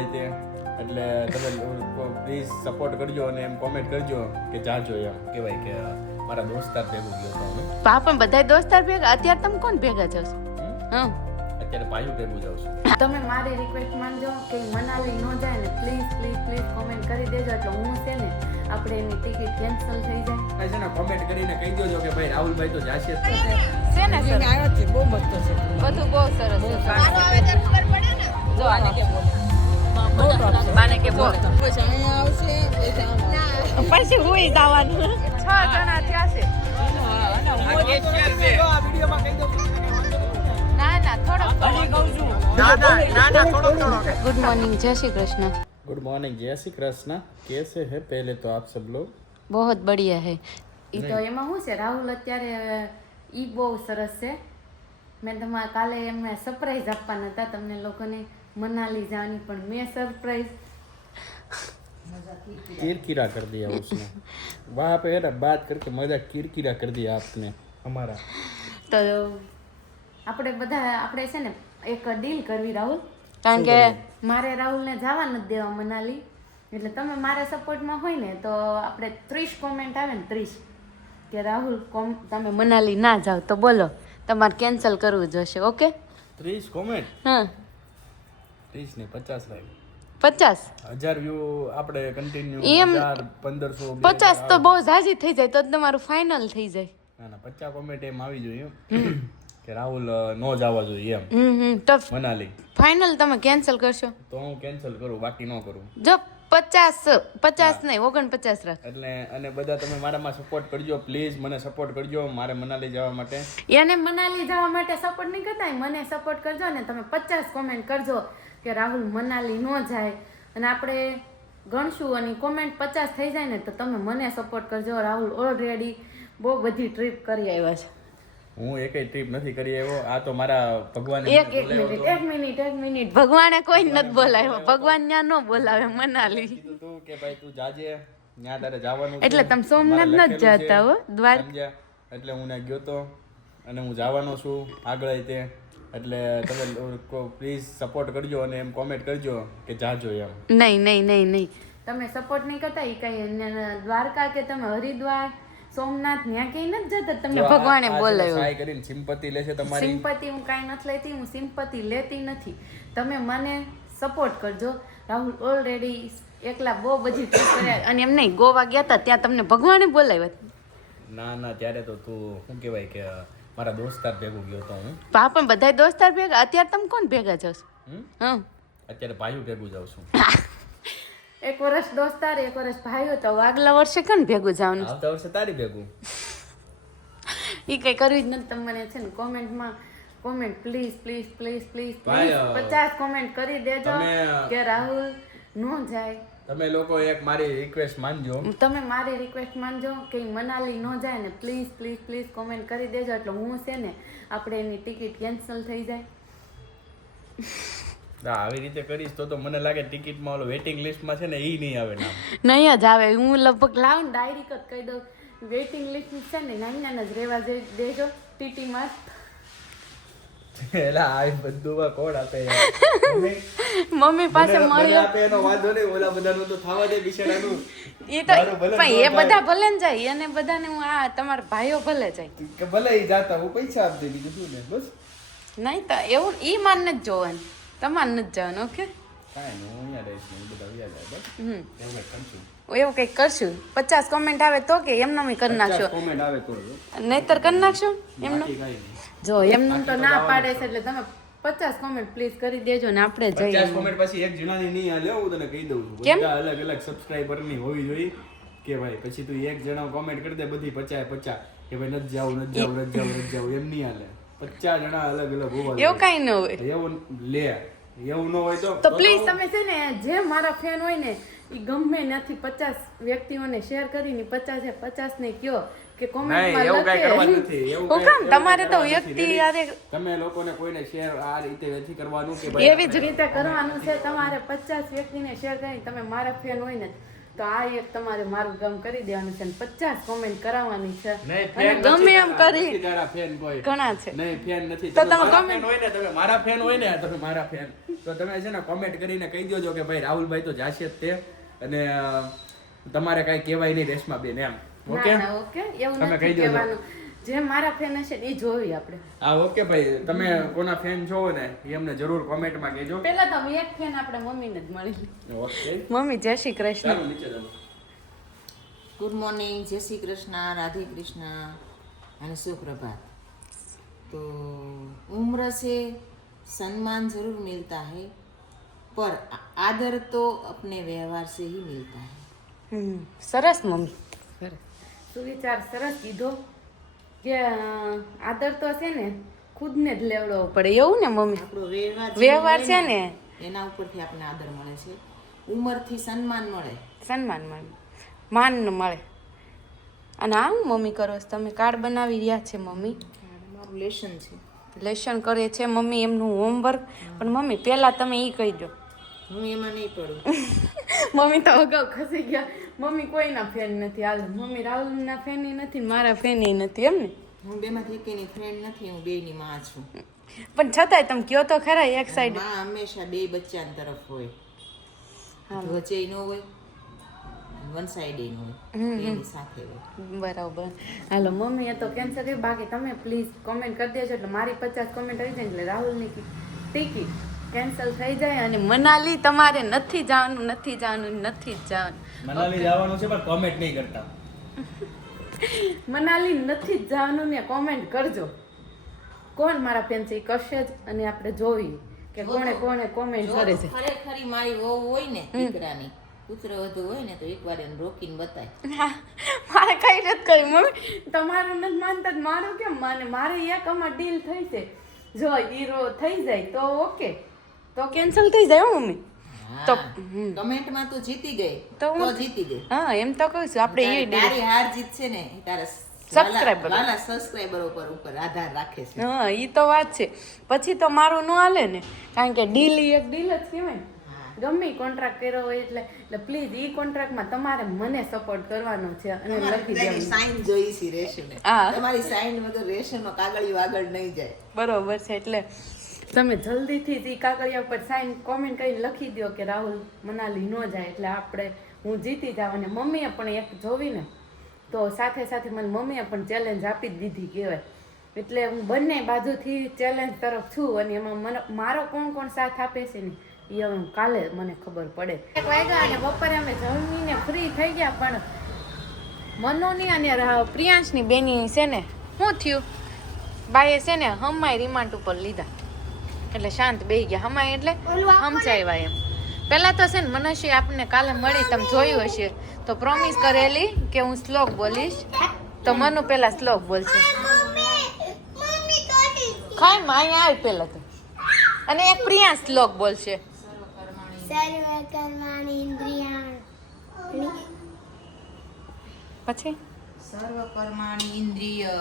એટલે તમે please support કરજો અને એમ કોમેન્ટ કરજો કે જાજો એમ કહેવાય કે મારા દોસ્તાર ભેગું ગયો તો હું પણ બધા દોસ્તાર ભેગા અત્યારે તમે કોણ ભેગા છો? અત્યારે પાયું ભેગું જાઉં છું. તમે મારી રિક્વેસ્ટ માનજો કે મનાલી ન જાય ને પ્લીઝ પ્લીઝ પ્લીઝ કોમેન્ટ કરી દેજો એટલે હું છે ને આપણે એની ટિકિટ કેન્સલ થઈ જાય. છે ને કોમેન્ટ કરીને કહી દેજો કે ભાઈ રાહુલભાઈ તો જાશે જ છે ને સર આવ્યો છે બહુ મસ્ત છે બધું બહુ સરસ છે. મારો આવે ત્યારે ખબર પડે ને જો આને કે બોલ બાને કે બોલ પછી અહીંયા આવશે પછી હું જવાનું 6 જણા થયા છે. गुड मॉर्निंग जय श्री कृष्ण. गुड मॉर्निंग जय श्री कृष्ण. कैसे है पहले तो आप सब लोग? बहुत बढ़िया है. ઈ તો એમાં શું છે રાહુલ અત્યારે ઈ બહુ સરસ છે. મેં તમારે કાલે એમને સરપ્રાઈઝ આપવાના હતા તમને લોકોને મનાલી જવાની પણ મેં સરપ્રાઈઝ किरकिरा कर दिया उसने वहाँ पे है ना बात करके मजाक किरकिरा कर दिया आपने हमारा. તો આપણે છે ને એક ડીલ કરવી રાહુલ કારણ કે મારે રાહુલને જવા નથી દેવા મનાલી એટલે તમે મારા સપોર્ટમાં હોય ને તો આપણે 30 કોમેન્ટ આવે ને 30 કે રાહુલ તમે મનાલી ના જાઓ તો બોલો તમારે કેન્સલ કરવું જોશે. Okay 30 comment? હા 30 ને 50 લાગે 50 1000 વ્યૂ આપણે કન્ટિન્યુ એમ 1500 50 તો બહુ ઝાઝી થઈ જાય તો તમારું ફાઇનલ થઈ જાય. ના 50 કોમેન્ટ એમ આવી જોઈએ કે રાહુલ નો જવા જોઈએ એમ તો મનાલી ફાઇનલ તમે કેન્સલ કરશો તો હું કેન્સલ કરું બાકી ન કરું. જો 50 નહીં 49 રાખ એટલે અને બધા તમે મારામાં સપોર્ટ કરજો પ્લીઝ મને સપોર્ટ કરજો મારે મનાલી જવા માટે. એને મનાલી જવા માટે સપોર્ટ નહીં કરતા મને સપોર્ટ કરજો ને તમે 50 કોમેન્ટ કરજો કે રાહુલ મનાલી ન જાય અને આપણે ગણશું અને કોમેન્ટ 50 થઈ જાય ને તો તમે મને સપોર્ટ કરજો. રાહુલ ઓલરેડી બહુ બધી ટ્રીપ કરી આવ્યા છે. હું એકેય ટ્રીપ નથી કરી આવ્યો. આ તો મારા ભગવાને એક મિનિટ ભગવાને કોઈ નથી બોલાવ્યો. ભગવાન ત્યાં ન બોલાવે મનાલી કીધું તું કે ભાઈ તું જાજે ત્યાં તારે જવાનું એટલે તમે સોમનાથ નથી જતા હો દ્વારકા એટલે હું ત્યાં ગયો તો અને હું જવાનો છું આગળ તે એટલે તમે પ્લીઝ સપોર્ટ કરજો અને એમ કોમેન્ટ કરજો કે જાજો એમ. નહીં તમે સપોર્ટ નહીં કરતા એ કઈ દ્વારકા કે તમે હરિદ્વાર સોમનાથ ત્યાં કઈ નથી જતા તમને ભગવાને બોલાવ્યો. ટ્રાય કરીને સિમ્પથી લેશે તમારી. સિમ્પથી હું કાંઈ નથી લેતી હું સિમ્પથી લેતી નથી. તમે મને સપોર્ટ કરજો. રાહુલ ઓલરેડી એકલા બહુ બધી ટ્રીપ કર્યા અને એમ નહીં ગોવા ગયા હતા ત્યાં તમને ભગવાને બોલાવ્યા. ના ત્યારે તો તું શું કહેવાય કે મારા દોસ્તાર ભેગું ગયો તો હું. પણ બધા દોસ્તાર ભેગા અત્યારે તમે કોણ ભેગા છો? અત્યારે ભાઈઓ ભેગું જાઉં છું. એક વર્ષ દોસ્તાર એક વર્ષ ભાઈઓ તો આગલા વર્ષે કોણ ભેગું જવાનું? આવતા વર્ષે તારી ભેગું. એ કઈ કરવી જ નથી. તમને છે ને કોમેન્ટમાં કોમેન્ટ પ્લીઝ 50 કોમેન્ટ કરી દેજો કે રાહુલ નો જાય. તમે લોકો એક મારી રિક્વેસ્ટ માનજો. તમે મારી રિક્વેસ્ટ માનજો કે મનાલી ન જાય ને પ્લીઝ કોમેન્ટ કરી દેજો એટલે હું છે ને આપણે એની ટિકિટ કેન્સલ થઈ જાય. આવી રીતે કરીશ તો મને લાગે ટિકિટમાં ઓલો વેઇટિંગ લિસ્ટમાં છે ને ઈ નહીં આવે નામ. નહીં જ આવે. હું લગભગ લાવ ને ડાયરી જ કહી દઉં વેઇટિંગ લિસ્ટ છે ને નાના જ રહેવા દેજો ટીટીમાં. એલા આ બધું કોણ આપે મમ્મી પાસે મળ્યો આપે એનો વાંધો નહીં ઓલા બધાનું તો થવા દે બિચારાનું. એ તો પણ એ બધા ભલે ને જાય એને બધાને હું આ તમારા ભાઈઓ ભલે જાય કે ભલે ઈ જાતા હું પૈસા આપી દે બીજું શું ને બસ. નહીં તો એવું ઈ માન નથી જોવાનું તમારે નથી જવાનું. ઓકે કાંઈ નહીં હું અહીંયા રહીશ ને બધા વ્યા જાય બસ એવું કરશું. એવું કંઈક કરશું. 50 કોમેન્ટ આવે તો કે એમનો કરી નાખશો. કોમેન્ટ આવે તો નહીતર કરી નાખશો એમનો. કાંઈ નહીં. જો એમનું તો ના પાડે છે એટલે તમે 50 કોમેન્ટ પ્લીઝ કરી દેજો ને આપણે જઈએ. 50 કોમેન્ટ પછી એક જણાની નહીં હાલે હું તને કહી દઉં છું. બધા અલગ અલગ સબસ્ક્રાઇબર ની હોવી જોઈએ કે ભાઈ પછી તું એક જણા કોમેન્ટ કરી દે બધી 50 કે ભાઈ નથી જાવ એમ નહીં હાલે. 50 જણા અલગ અલગ હોવા જોઈએ. એવું કાંઈ ન હોય. એવું લે એવું ન હોય તો પ્લીઝ તમે છે ને જે મારા ફેન હોય ને એ ગમે ત્યાંથી 50 વ્યક્તિઓને શેર કરીને 50 ને કયો કે કોમેન્ટમાં લખે. હું કામ તમારે તો વ્યક્તિ યારે તમે લોકોને કોઈને શેર આ રીતે નથી કરવાનું કે ભાઈ એવી જ રીતે કરવાનું છે. તમારે 50 વ્યક્તિને શેર કરીને તમે મારા ફેન હોય ને તો આ એક તમારે મારું કામ કરી દેવાનું છે અને 50 કોમેન્ટ કરાવવાની છે નહીં, અને fan ગમે નથી એમ તારા, કરી નથી તારા fan કોઈ. ઘણા છે નહીં, fan નથી. તો તમે તમે મારા comment- fan હોય ને, તમે મારા fan હોય ને, તમે મારા fan. તો તમે છે ને comment કરીને કહી દેજો કે ભાઈ રાહુલભાઈ તો જાશે જ તે અને તમારે કાંઈ કહેવાય નહીં રેશમાબેન એમ. ઓકે? ના ના ઓકે એવું તમે નથી કહી દેજો. કહેવાનું જે મારા ફેન હશે ને એ જોવી આપણે હા ઓકે ભાઈ, તમે કોના fan છો ને એ અમને જરૂર કોમેન્ટમાં કહેજો. પહેલા તો અમે એક ફેન આપણે મમ્મીને જ મળી ઓકે, મમ્મી જય શ્રી કૃષ્ણ ચાલો નીચે જાઓ. ગુડ મોર્નિંગ, જય શ્રી કૃષ્ણ, રાધે કૃષ્ણ અને सुप्रभात। तो उम्र से सम्मान जरूर मिलता है पर आदर तो अपने व्यवहार से ही मिलता है। સરસ મમ્મી સરસ સુવિચાર સરસ કીધો કે આદર તો છે ને ખુદને જ લેવડવો પડે એવું ને મમ્મી આપણો વ્યવહાર વ્યવહાર છે ને એના ઉપરથી આપણને આદર મળે છે, ઉંમરથી સન્માન મળે। સન્માન મળે માન મળે અને આ હું મમ્મી કરો છો તમે કાર્ડ બનાવી રહ્યા છે મમ્મી મારું લેશન છે, લેશન કરે છે મમ્મી એમનું હોમવર્ક પણ મમ્મી પહેલા તમે એ કહી દો હું એમાં નહીં પડું। મમ્મી તો અગાઉ ખસી ગયા મમ્મી કોઈના ફેન નથી હાલ મમ્મી રાહુલના ફેન નથી ને મારા ફેન નથી એમ ને હું બેમાંથી એકેયની ફ્રેન્ડ નથી, હું બેયની માં છું। પણ છતાંય તમે કયો તો ખરા એક સાઈડ માં હંમેશા બે બચ્ચાની તરફ હોય, વચ્ચે ન હોય, વન સાઈડ ન હોય, એની સાથે હોય। બરાબર હાલો મમ્મી એ તો કેન્સલ કરી બાકી તમે પ્લીઝ કોમેન્ટ કરી દેજો એટલે મારી 50 કોમેન્ટ આવી જાય એટલે રાહુલની ટિકિટ કેન્સલ થઈ જાય અને મનાલી તમારે નથી જવાનું નથી જવાનું નથી જ જવાનું મનાલી જવાનું છે પણ કોમેન્ટ નહીં કરતા. મનાલી નથી જ જવાનું ને કોમેન્ટ કરજો કોણ મારા ફેન છે એ કરશે જ અને આપણે જોવી કે કોણે કોણે કોમેન્ટ કરે છે ખરેખરી મારી વહુ હોય ને દીકરાની પુત્ર વધુ હોય ને તો એકવાર એને રોકીને બતાય। મારે કઈ નથી કહ્યું મમ્મી તમારું નથી માનતા તો મારું કેમ માને મારે એક આમાં ડીલ થઈ છે જો હીરો થઈ જાય તો ઓકે તો કેન્સલ થઈ જાય હો મમ્મી તો કમેન્ટમાં તું જીતી ગઈ તો તો હું- જીતી ગઈ। હા એમ તો કહું છું આપણે એ ડીલ તારી હાર જીત છે ને એ તારા Subscriber. વાલા સબસ્ક્રાઇબર ઉપર આધાર રાખે છે। હા એ તો વાત છે પછી તો મારું ન હાલે ને કારણ કે ડીલ એક ડીલ જ કહેવાય ને ગમે કોન્ટ્રાક્ટ કર્યો હોય એટલે પ્લીઝ ઈ કોન્ટ્રાક્ટમાં તમારે મને સપોર્ટ કરવાનો છે અને લખી દેવાનું સાઈન જોઈ છે રેશને, હા. તમારી સાઈન વગર રેશનનો કાગળિયો આગળ નહીં જાય। બરોબર છે એટલે તમે જલ્દીથી જ ઈ કાગળિયા ઉપર સાઈન કોમેન્ટ કરીને લખી દો કે રાહુલ મનાલી ન જાય એટલે આપણે હું જીતી જાવ અને મમ્મીએ પણ એક જોવીને તો સાથે સાથે મને મમ્મીએ પણ ચેલેન્જ આપી જ દીધી કહેવાય એટલે હું બંને બાજુથી ચેલેન્જ તરફ છું અને એમાં મને મારો કોણ કોણ સાથ આપે છે ને એ હવે કાલે મને ખબર પડે 1 વાગ્યા અને બપોરે અમે જમીને ફ્રી થઈ ગયા પણ મનોની અને પ્રિયાંશની બેની છે ને શું થયું બાઈએ છે ને હમાય રિમાન્ડ ઉપર લીધા એટલે શાંત બેહી ગયા હમાય એટલે સમજાવ્યા એમ પહેલા તો છે ને મનસ્વી આપણને કાલે મળી તમે જોયું હશે તો પ્રોમિસ કરેલી કે હું શ્લોક બોલીશ તો મનુ પહેલા શ્લોક બોલશે ખાય માં અહીંયા આવી પહેલા તો અને એક પ્રિયાંશ શ્લોક બોલશે સર્વકર્માણિ ઇન્દ્રિયાણિ પછી સર્વકર્માણિ ઇન્દ્રિય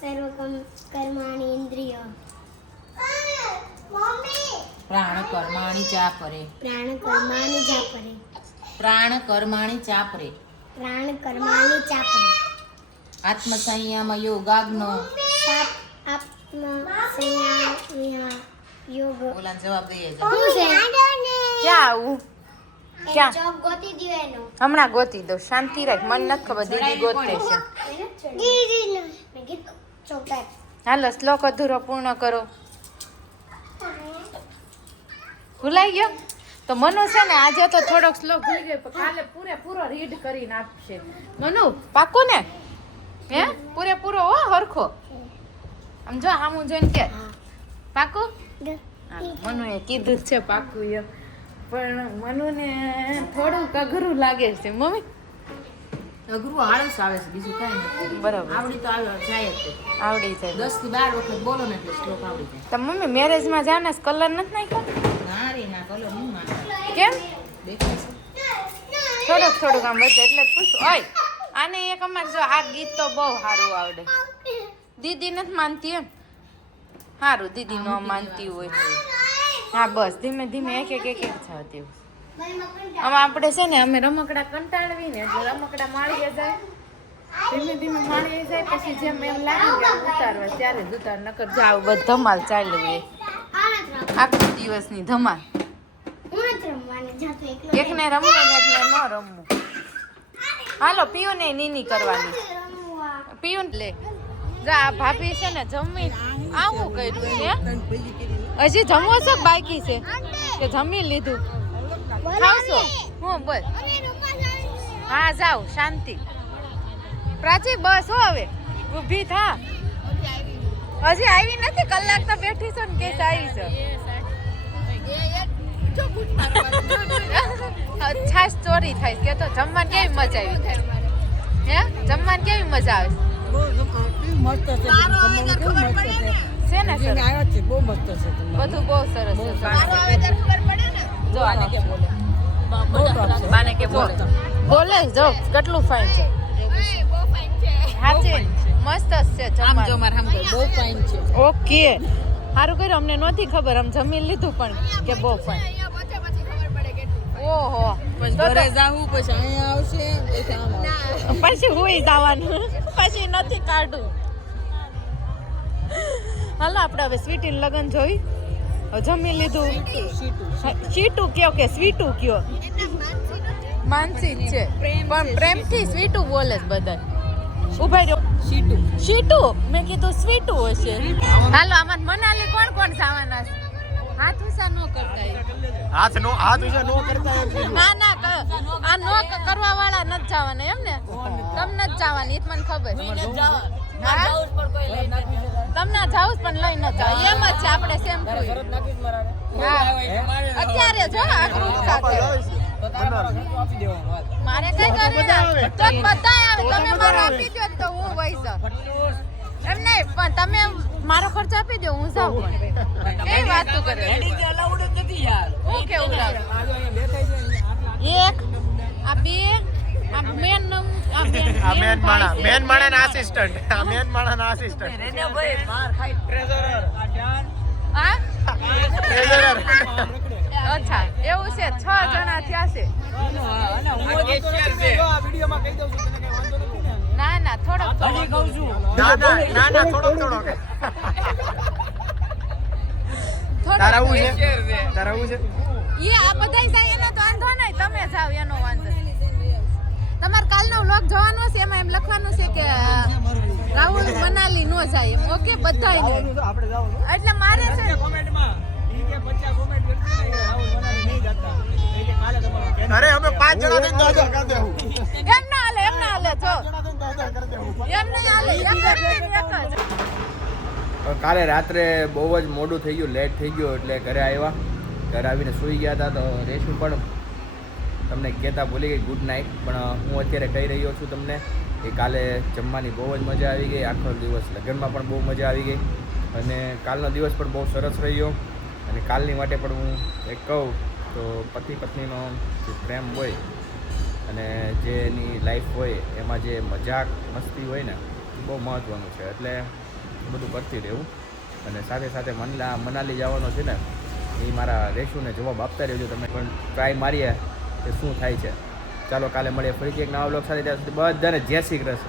સર્વકર્માણિ ઇન્દ્રિય પ્રાણ કર્માણિ ચાપરે પ્રાણ કર્માણિ ચાપરે પ્રાણ કર્માણિ ચાપરે પ્રાણ કર્માણિ ચાપરે આત્મ સંયમ યોગાગ્નો સાપ આત્મ સંયમ યોગ ઓલા જવાબ દઈએ છે શું છે ક્યાં આવું ક્યાં જોબ ગોતી દ્યો એનો હમણાં ગોતી દઉં શાંતિ રાખ મને નથી ખબર દીદી ગોતે છે દીદીને મેં કીધું ચોકલેટ હાલો શ્લોક અધૂરો પૂર્ણ કરો ભૂલાઈ ગયો તો મનુ છે ને આજે તો થોડોક શ્લોક ભૂલી ગયો પણ કાલે પૂરેપૂરો રીડ કરીને આપશે મનુ પાક્કું ને હે પૂરેપૂરો હો હરખો આમ જો આમ જોઈને કે પાક્કું હા, મનુએ કીધું જ છે પાક્કું એ પણ મનુને થોડુંક અઘરું લાગે છે મમ્મી અઘરું આળસ આવે છે બીજું કાંઈ નથી બરાબર આવડી તો આવે જાય જ તે આવડી જાય 10 થી 12 વખત બોલો ને એટલે શ્લોક આવડી જાય। તો મમ્મી મેરેજમાં જાને કલર નથી નાખ્યો ના રે ના કલર હું ના કેમ દેખાય છે થોડુંક આમ વચ્ચે એટલે જ પૂછું ઓય આને એક અમારે જો આ ગીત તો બહુ સારું આવડે દીદી નથી માનતી એમ સારું દીદી ન માનતી હોય હા બસ ધીમે ધીમે એક એક જાવતી આમાં આપણે છે ને અમે રમકડા કંટાળવી ને એટલે રમકડા માળીએ જાય ધીમે ધીમે માળીએ જાય પછી જેમ એમ લાગે કે આમ ઉતારવા ત્યારે જ ઉતાર નકર જાવ બધ ધમાલ ચાલુ હોય આખો દિવસની ધમાલ એકને રમવું ને એકને ન રમવું હાલો પીયું ને નીની કરવાની પીયું લે જા આ ભાભી છે ને જમી આવું કર્યું ને હજી જમવો છે કે બાકી છે કે જમી લીધું ખાવશો હું બોલ હા જાઓ શાંતિ પ્રાચી બસ હો હવે ઊભી થા હજી આવી નથી કલાક તો બેઠી છો ને કેસ આવી છે છાશ ચોરી થાય કે તો જમવાની કેવી મજા આવી થાય હે જમવાની કેવી મજા આવે છે ને સર બધું બહુ સરસ છે જો આને કે બોલે બાને કે બોલે જો કેટલું ફાઇન છે હાચી મસ્ત છે જમવાનું જો માર હમ બહુ ફાઇન છે ઓકે સારું કર્યું અમને નહોતી ખબર આમ જમી લીધું પણ કે બહુ ફાઇન ઓહો ઘરે જાવું પછી અહીંયા આવશે પછી હુઈ જવાનું પછી નથી કાઢું હાલો આપણે હવે સ્વીટી લગન જોઈ જમી લીધું સીટું કયો કે સ્વીટું કયો માનસી જ છે પણ પ્રેમથી સ્વીટું બોલે છે બધા ઉભા રહ્યો સીટું મેં કીધું સ્વીટું હશે હાલો આમાં મનાલી કોણ કોણ જવાના છે હાથ ઉષા નો કરતા હાથ ઉષા નો કરતા ના ના આ નો કરવા વાળા નથી જવાના એમ ને તમને જ જવાની એ મને ખબર તમને જાવ પણ લઈ ન જાવ એમ જ છે આપણે સેમ ટુ અત્યારે જો આ ગ્રુપ સાથે મારે કઈ કરવું તો બધા આવે તમે મારો આપી દો તો હું વઈસ એમ નહીં પણ તમે મારો ખર્ચ આપી દો હું જાઉં પણ કઈ વાત તું કરે હું કેવું લાગે એક આ બે આ મેન માણા આસિસ્ટન્ટ રેને ભાઈ માર ખાઈ ટ્રેઝરર હા અચ્છા એવું છે 6 જણા થયા છે ના ના થોડોક તારાવું છે એ આ બધાય જાય એને તો વાંધો નહીં તમે જાવ એનો વાંધો તમાર કાલનો વ્લોગ જોવાનો છે એમાં એમ લખવાનું છે કે રાહુલ મનાલી નો જાય એમ ઓકે બધાય ને એટલે મારે છે કોમેન્ટમાં ઈ કે 50 કોમેન્ટ કરશે ને કે રાહુલ મનાલી નહીં જતા એ કે કાલે તમારો અરે અમે 5 જણા થઈને 10,000 કરી દેવું એમ ના હાલે જો એમ નહીં હાલે એક જ કાલે રાત્રે બહુ જ મોડું થઈ ગયું લેટ થઈ ગયું એટલે ઘરે આવ્યા ઘરે આવીને સૂઈ ગયા હતા તો રેશુ પણ તમને કહેતા ભૂલી ગઈ ગુડ નાઇટ પણ હું અત્યારે કહી રહ્યો છું તમને કે કાલે જમવાની બહુ જ મજા આવી ગઈ આખો દિવસ લગ્નમાં પણ બહુ મજા આવી ગઈ અને કાલનો દિવસ પણ બહુ સરસ રહ્યો અને કાલની માટે પણ હું એક કહું તો પતિ પત્નીનો જે પ્રેમ હોય અને જે એની લાઈફ હોય એમાં જે મજાક મસ્તી હોય ને એ બહુ મહત્ત્વનું છે એટલે બધું કરતી રહેવું અને સાથે સાથે મનાલી જવાનો છે ને એ મારા રેશુને જવાબ આપતા રહેજો તમે પણ ટ્રાય મારીએ કે શું થાય છે ચાલો કાલે મળીએ ફરીથી એક નવા બ્લોગ સાથે ત્યાં સુધી બધાને જય શ્રી કૃષ્ણ.